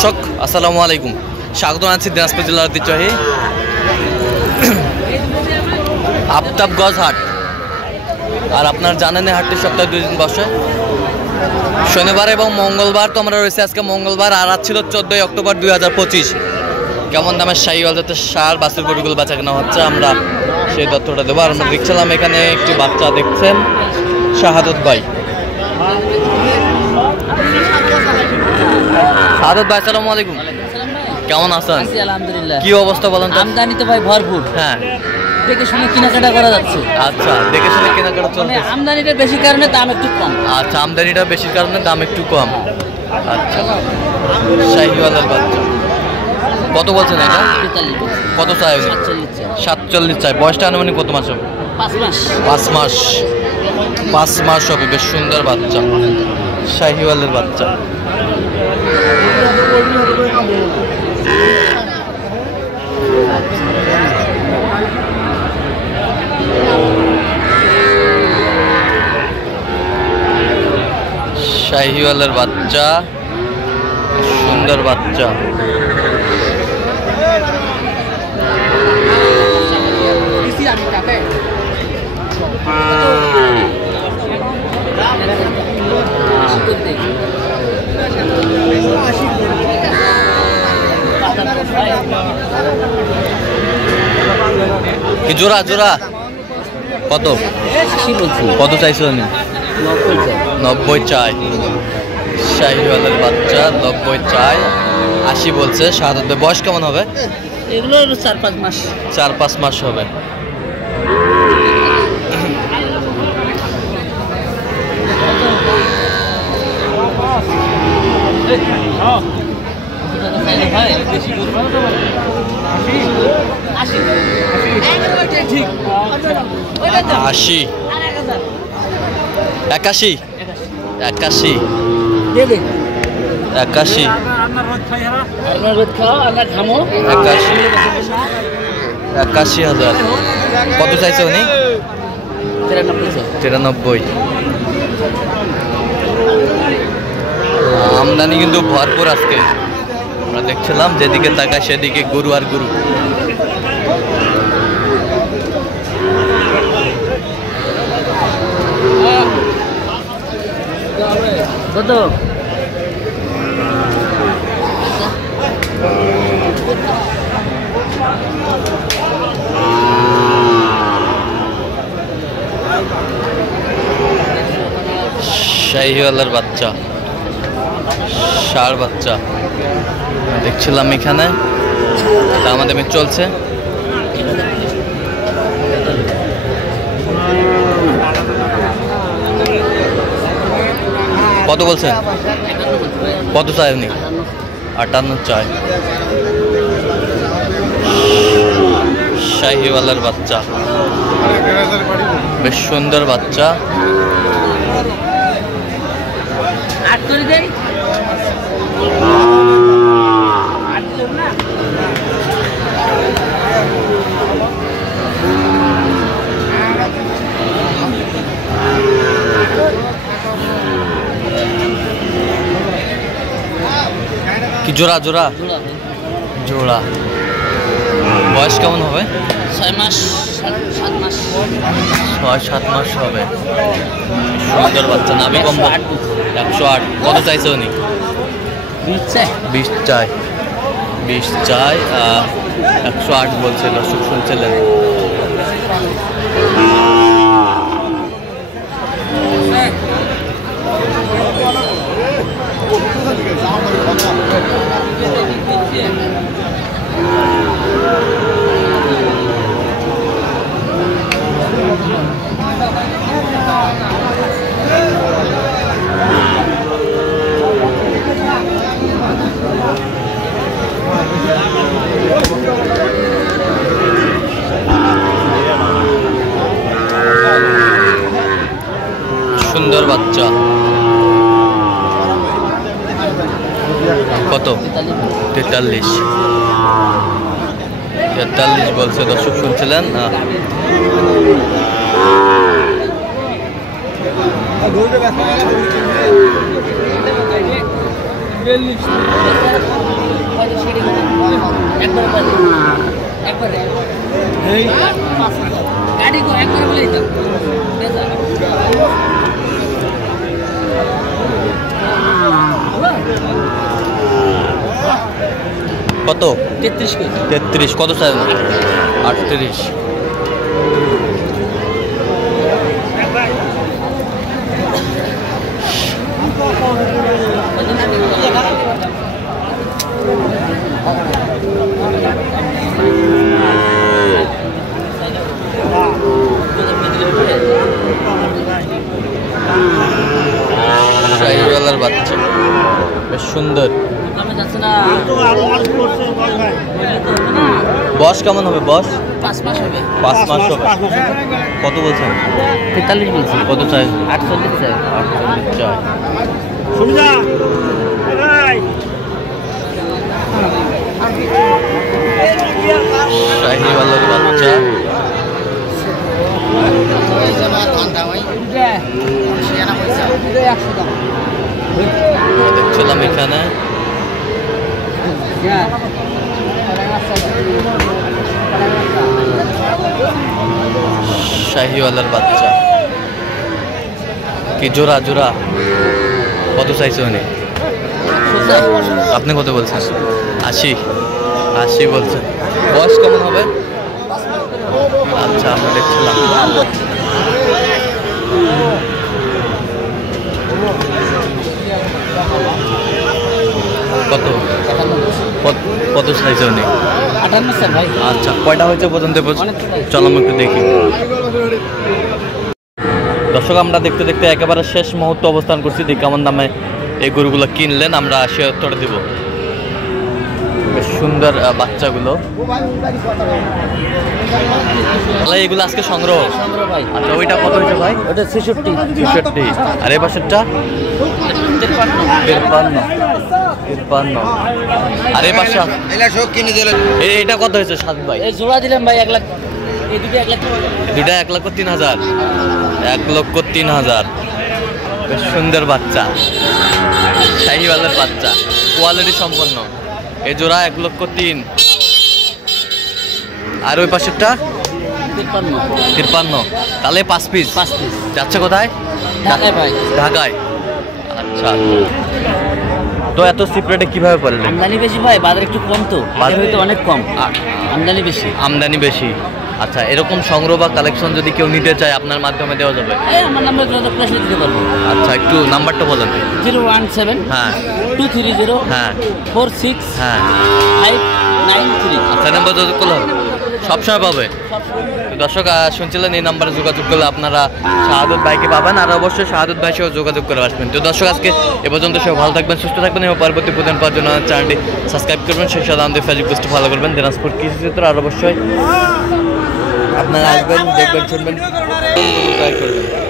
দর্শক আসসালামু আলাইকুম, স্বাগত জানাচ্ছি দিনাজপুর জেলার ঐতিহ্যবাহী আফতাবগঞ্জ হাট। আর আপনারা জানেন এই হাটটি সপ্তাহে 2 দিন বসে, শনিবার এবং মঙ্গলবার। তো আমরা রয়েছে আজকে মঙ্গলবার, আর আজ ছিল 14 অক্টোবর 2025। কেমন দামের শাহিওয়াল জাতের ষাঁড় বাছুর গরুগুলো বেচা কেনা হচ্ছে, আমরা সেই তথ্যটা দেবো। আর আমরা দেখছিলাম এখানে একটি বাচ্চা দেখছেন শাহাদত ভাই। শাহাদত ভাই আসসালামু আলাইকুম, কেমন আছেন? আলহামদুলিল্লাহ। কি অবস্থা বলেন তো? আমদানি তো ভাই ভরপুর, হ্যাঁ দেখে শুনে কেনাকাটা করা যাচ্ছে। আচ্ছা, দেখে শুনে কেনাকাটা চলছে। আমদানিটা বেশি কারণে দাম একটু কম। আচ্ছা, আমদানিটা বেশির কারণে দাম একটু কম। আচ্ছা, শাহিওয়ালের বাচ্চা কত বলছেন এটা? 43, কত চাই? 47 চাই। বয়সটা আনুমানিক কত মাস হবে? 5 মাস। 5 মাস হবে। বেশ সুন্দর বাচ্চা, শাহিওয়ালের বাচ্চা। শাহিওয়ালের বাচ্চা, সুন্দর বাচ্চা। কি জোড়া জোড়া কত? কত চাইছো? 90 চাই। শাহিওয়ালের বাচ্চা 90 চাই, 80 বলছে। শাহাদত বয়স কেমন হবে? এগুলো 4-5 মাস। 4-5 মাস হবে। আশি, 81, 81, 81,000। কত চাইছে উনি? 93। আমদানি কিন্তু ভরপুর আজকে, আমরা দেখছিলাম যেদিকে তাকায় সেদিকে গরু আর গরু। কত? শাহিওয়ালের বাচ্চা, ষাঁড় বাচ্চা দেখছিলাম এখানে, দামাদামি চলছে। কত বলছেন? কত চাই উনি? 58 চাই। শাহিওয়ালের বাচ্চা, বেশ সুন্দর বাচ্চা। কি জোড়া জোড়া? জোড়া। বয়স কেমন হবে? 6 মাস 7 মাস। 6-7 মাস হবে। সুন্দর বাচ্চা, নাভি কম। 108। কত চাইছে উনি? 20 চাই। 20 চাই, 108 বলছে। দর্শক শুনছিলেন। সুন্দর বাচ্চা। কত? 43। 43 বলছে। দর্শক শুনছিলেন। গাড়ি একবার বলেই তো কত? 33 কই 33। কত চাই? 38। শাহিওয়ালার বাচ্চা বেশ সুন্দর। দামে যাচ্ছে না বয়স কেমন হবে? বয়স 5 মাস হবে 5 মাস হবে। কত বলছেন? 43 বলছি। কত চাই? 48 চাই। 48 চাই। শাহিওয়ালার বাচ্চা দেখছিলাম এখানে। শাহিওয়ালার বাচ্চা কি জোড়া জোড়া? কত চাইছে উনি? আপনি কত বলছেন? 80। 80 বলছেন। বয়স কেমন হবে? আচ্ছা আমরা দেখছিলাম। কত কত চাইছে উনি? 58 স্যার ভাই। আচ্ছা কয়টা হয়েছে পর্যন্ত? চলো আমি একটু দেখি। দর্শক আমরা দেখতে দেখতে একেবারে শেষ মুহূর্তে অবস্থান করছি। দেখি কেমন দামে এই গরুগুলো কিনলেন, আমরা সে উত্তর দিব। বেশ সুন্দর বাচ্চাগুলো। এগুলো আজকে সংগ্রহ। ভাই আচ্ছা ওইটা কত হয়েছে ভাই? ওটা 66। 66। আর এই পাশেরটা 53। আর এই পাশে এটা কত হয়েছে সাদ ভাই? এই জোড়া দিলাম ভাই 1 লাখ। এই দুটো 1 লাখ। দুটা 1,03,000। 1,03,000। বেশ সুন্দর বাচ্চা, শাহিওয়ালের বাচ্চা, কোয়ালিটি সম্পন্ন। এই জোড়া 1,03,000। আর ওই পাশেরটা 53। তাহলে 5 পিস। 5 পিস যাচ্ছে কোথায়? ঢাকায় ভাই। ঢাকায়। আচ্ছা তো এত সিপ্রেটে কিভাবে পারলেন? আমদানি বেশি ভাই, বাজার একটু কম তো। বাজার হইতে অনেক কম, আমদানি বেশি। আমদানি বেশি। আচ্ছা এরকম সংগ্রহ বা কালেকশন যদি কেউ নিতে চায় আপনার মাধ্যমে দেওয়া যাবে? এই আমার নাম্বার যোগাযোগ করে দিতে পারবো। আচ্ছা একটু নাম্বারটা বলেন। 017 হ্যাঁ 230 হ্যাঁ 46 হ্যাঁ 593। আচ্ছা নাম্বার যোগাযোগ করলে হবে? সবসময় পাবে। দর্শক শুনছিলেন এই নাম্বারে যোগাযোগ করলে আপনারা শাহাদত ভাইকে পাবেন, আর অবশ্যই শাহাদত ভাই সহ যোগাযোগ করে আসবেন। তো দর্শক আজকে এ পর্যন্ত সব ভালো থাকবেন, সুস্থ থাকবেন এবং পরবর্তী প্রদান পাওয়ার জন্য চ্যানেলটি সাবস্ক্রাইব করবেন, সেই সাথে আমাদের ফেসবুক পেজটি ফলো করবেন। দিনাজপুর কৃষি চিত্র। আর অবশ্যই আপনারা আসবেন, দেখবেন, শুনবেন, ট্রাই করবেন।